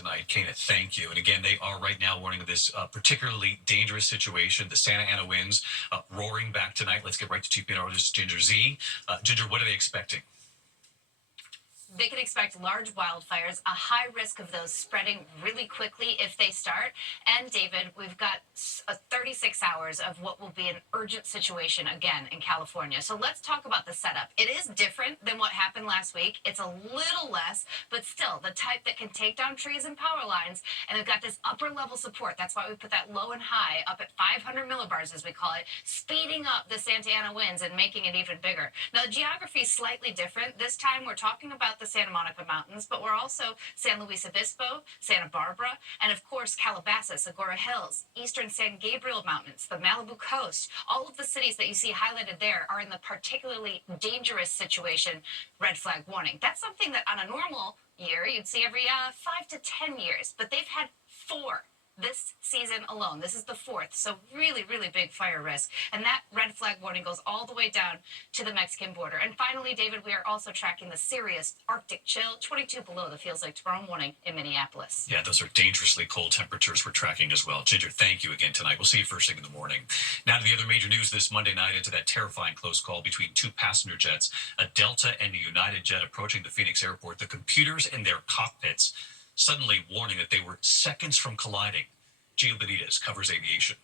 tonight. Kana, thank you. And again, they are right now warning of this particularly dangerous situation. The Santa Ana winds roaring back tonight. Let's get right to Chief Meteorologist Ginger Zee. Ginger, what are they expecting? They can expect large wildfires, a high risk of those spreading really quickly if they start. And David, we've got 36 hours of what will be an urgent situation again in California. So let's talk about the setup. It is different than what happened last week. It's a little less, but still the type that can take down trees and power lines. And they've got this upper level support. That's why we put that low and high up at 500 millibars, as we call it, speeding up the Santa Ana winds and making it even bigger. Now, the geography is slightly different. This time we're talking about the Santa Monica Mountains, but we're also San Luis Obispo, Santa Barbara, and of course Calabasas, Agoura Hills, eastern San Gabriel Mountains, the Malibu coast. All of the cities that you see highlighted there are in the particularly dangerous situation red flag warning. That's something that on a normal year you'd see every 5 to 10 years, but they've had 4 this season alone. This is the 4th, so really, really big fire risk. And that red flag warning goes all the way down to the Mexican border. And finally, David, we are also tracking the serious Arctic chill, 22 below, that feels like tomorrow morning in Minneapolis. Yeah, those are dangerously cold temperatures we're tracking as well. Ginger, thank you again tonight. We'll see you first thing in the morning. Now to the other major news this Monday night, into that terrifying close call between 2 passenger jets, a Delta and a United jet approaching the Phoenix airport. The computers in their cockpits suddenly warning that they were seconds from colliding. Gio Benitez covers aviation.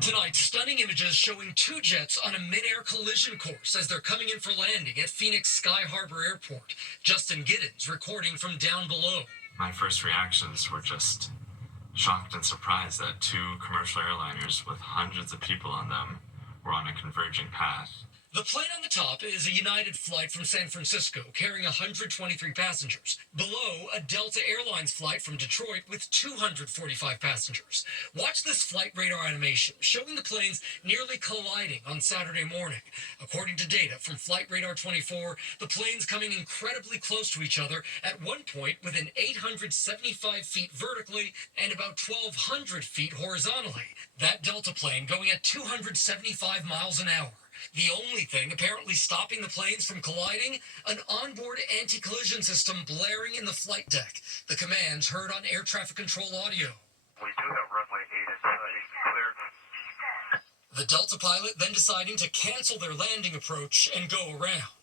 Tonight, stunning images showing 2 jets on a mid-air collision course as they're coming in for landing at Phoenix Sky Harbor Airport. Justin Giddens recording from down below. My first reactions were just shocked and surprised that 2 commercial airliners with hundreds of people on them were on a converging path. The plane on the top is a United flight from San Francisco carrying 123 passengers. Below, a Delta Airlines flight from Detroit with 245 passengers. Watch this flight radar animation showing the planes nearly colliding on Saturday morning. According to data from Flight Radar 24, the planes coming incredibly close to each other at one point within 875 feet vertically and about 1,200 feet horizontally. That Delta plane going at 275 miles an hour. The only thing apparently stopping the planes from colliding, an onboard anti-collision system blaring in the flight deck. The commands heard on air traffic control audio. We do have runway 8 clear. The Delta pilot then deciding to cancel their landing approach and go around.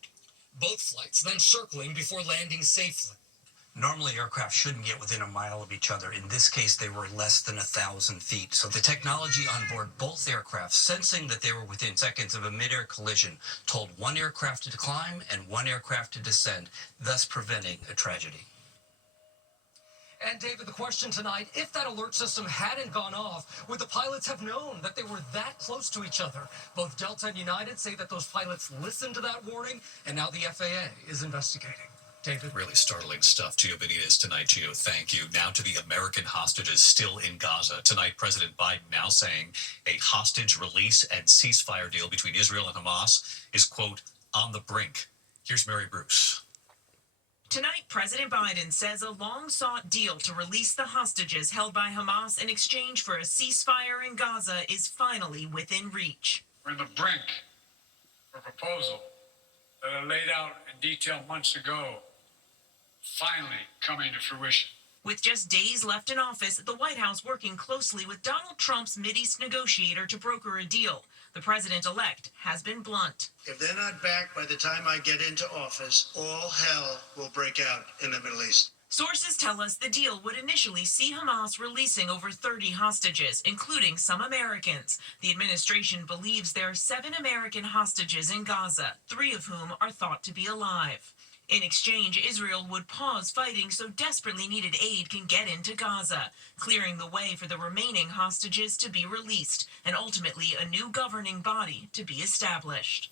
Both flights then circling before landing safely. Normally, aircraft shouldn't get within a mile of each other. In this case, they were less than 1,000 feet. So the technology on board both aircraft, sensing that they were within seconds of a mid-air collision, told one aircraft to climb and one aircraft to descend, thus preventing a tragedy. And David, the question tonight, if that alert system hadn't gone off, would the pilots have known that they were that close to each other? Both Delta and United say that those pilots listened to that warning, and now the FAA is investigating. David? Really startling stuff. Gio Benitez tonight. Gio, thank you. Now to the American hostages still in Gaza. Tonight, President Biden now saying a hostage release and ceasefire deal between Israel and Hamas is, quote, on the brink. Here's Mary Bruce. Tonight, President Biden says a long-sought deal to release the hostages held by Hamas in exchange for a ceasefire in Gaza is finally within reach. We're on the brink of a proposal that I laid out in detail months ago, finally coming to fruition. With just days left in office, the White House working closely with Donald Trump's Mideast negotiator to broker a deal. The president-elect has been blunt. If they're not back by the time I get into office, all hell will break out in the Middle East. Sources tell us the deal would initially see Hamas releasing over 30 hostages, including some Americans. The administration believes there are 7 American hostages in Gaza, 3 of whom are thought to be alive. In exchange, Israel would pause fighting so desperately needed aid can get into Gaza, clearing the way for the remaining hostages to be released and ultimately a new governing body to be established.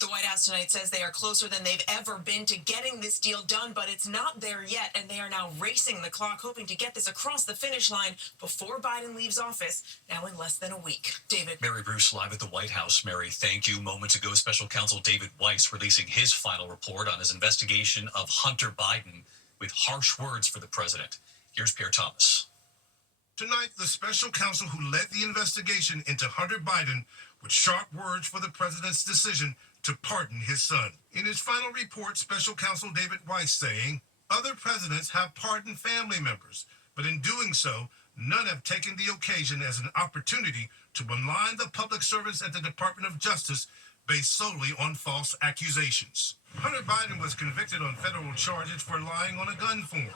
The White House tonight says they are closer than they've ever been to getting this deal done, but it's not there yet, and they are now racing the clock, hoping to get this across the finish line before Biden leaves office, now in less than a week. David. Mary Bruce live at the White House. Mary, thank you. Moments ago, Special Counsel David Weiss releasing his final report on his investigation of Hunter Biden with harsh words for the president. Here's Pierre Thomas. Tonight, the special counsel who led the investigation into Hunter Biden with sharp words for the president's decision to pardon his son. In his final report, special counsel David Weiss saying, Other presidents have pardoned family members, but in doing so, none have taken the occasion as an opportunity to malign the public servants at the Department of Justice based solely on false accusations. Hunter Biden was convicted on federal charges for lying on a gun form.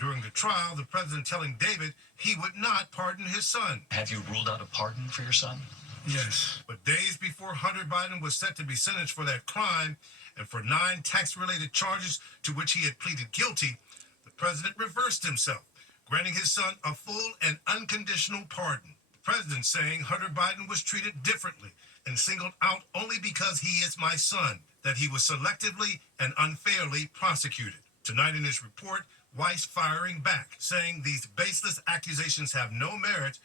During the trial, the president telling David he would not pardon his son. Have you ruled out a pardon for your son? Yes. But days before Hunter Biden was set to be sentenced for that crime and for 9 tax-related charges to which he had pleaded guilty, the president reversed himself, granting his son a full and unconditional pardon. The president saying Hunter Biden was treated differently and singled out only because he is my son, that he was selectively and unfairly prosecuted. Tonight in his report, Weiss firing back, saying these baseless accusations have no merit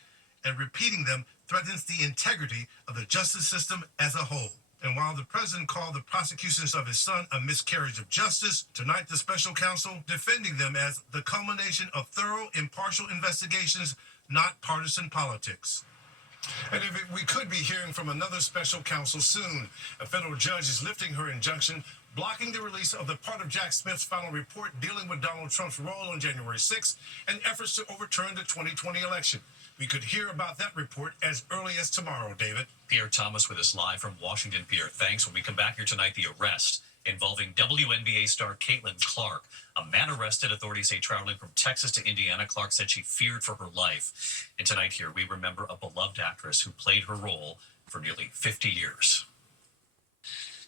and repeating them threatens the integrity of the justice system as a whole. And while the president called the prosecutions of his son a miscarriage of justice, tonight the special counsel defending them as the culmination of thorough, impartial investigations, not partisan politics. And we could be hearing from another special counsel soon. A federal judge is lifting her injunction, blocking the release of the part of Jack Smith's final report dealing with Donald Trump's role on January 6th and efforts to overturn the 2020 election. We could hear about that report as early as tomorrow, David. Pierre Thomas with us live from Washington. Pierre, thanks. When we come back here tonight, the arrest involving WNBA star Caitlin Clark. A man arrested, authorities say, traveling from Texas to Indiana. Clark said she feared for her life. And tonight here, we remember a beloved actress who played her role for nearly 50 years.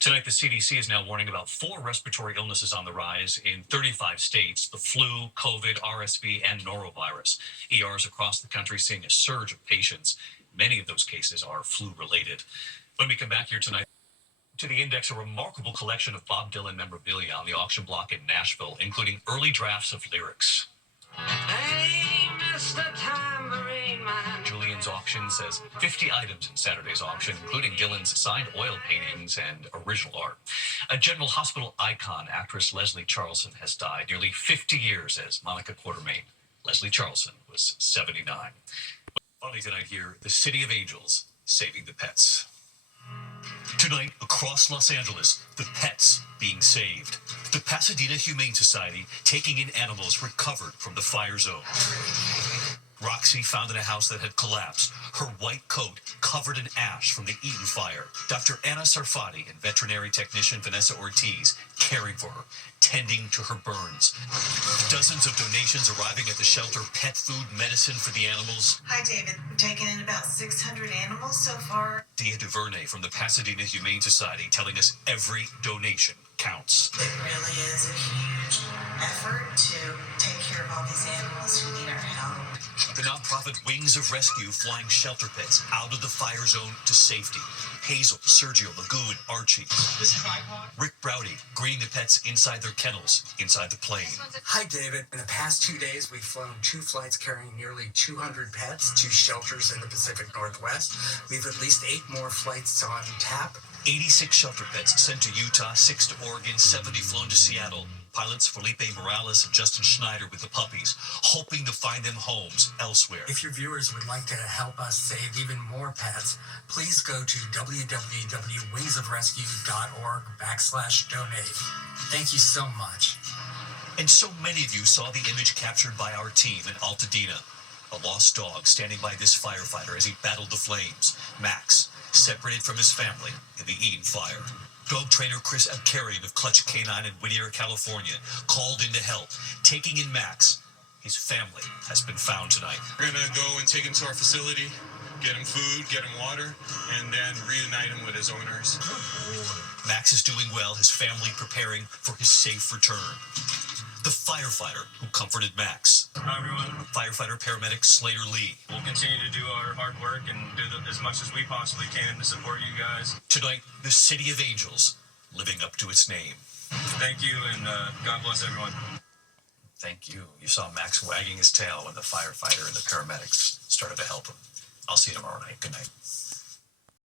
Tonight, the CDC is now warning about 4 respiratory illnesses on the rise in 35 states: the flu, COVID, RSV, and norovirus. ERs across the country seeing a surge of patients. Many of those cases are flu-related. When we come back here tonight, to the Index, a remarkable collection of Bob Dylan memorabilia on the auction block in Nashville, including early drafts of lyrics. Hey, Mr. Tambourine Man. Julian's auction says 50 items in Saturday's auction, including Dylan's signed oil paintings and original art. A General Hospital icon, actress Leslie Charleson, has died nearly 50 years as Monica Quartermain. Leslie Charleson was 79. Finally tonight here, the City of Angels saving the pets. Tonight, across Los Angeles, the pets being saved. The Pasadena Humane Society taking in animals recovered from the fire zone. Roxy found in a house that had collapsed, her white coat covered in ash from the Eaton fire. Dr. Anna Sarfati and veterinary technician Vanessa Ortiz caring for her, tending to her burns. Dozens of donations arriving at the shelter, pet food, medicine for the animals. Hi, David. We've taken in about 600 animals so far. Dia DuVernay from the Pasadena Humane Society telling us every donation counts. It really is a huge effort to take care of all these animals who need our help. The nonprofit Wings of Rescue flying shelter pets out of the fire zone to safety. Hazel, Sergio, Lagoon, Archie. This tripod? Rick Browdy, greeting the pets inside their kennels, inside the plane. Hi, David. In the past 2 days, we've flown 2 flights carrying nearly 200 pets to shelters in the Pacific Northwest. We've at least 8 more flights on tap. 86 shelter pets sent to Utah, 6 to Oregon, 70 flown to Seattle. Pilots Felipe Morales and Justin Schneider with the puppies, hoping to find them homes elsewhere. If your viewers would like to help us save even more pets, please go to www.wingsofrescue.org/donate. Thank you so much. And so many of you saw the image captured by our team in Altadena. A lost dog standing by this firefighter as he battled the flames. Max, separated from his family in the Eden fire. Dog trainer Chris Abkarian of Clutch Canine in Whittier, California, called in to help, taking in Max. His family has been found tonight. We're going to go and take him to our facility, get him food, get him water, and then reunite him with his owners. Max is doing well, his family preparing for his safe return. The firefighter who comforted Max. Hi, everyone. Firefighter paramedic Slater Lee. We'll continue to do our hard work and do as much as we possibly can to support you guys. Tonight, the City of Angels, living up to its name. Thank you, and God bless everyone. Thank you. You saw Max wagging his tail when the firefighter and the paramedics started to help him. I'll see you tomorrow night. Good night.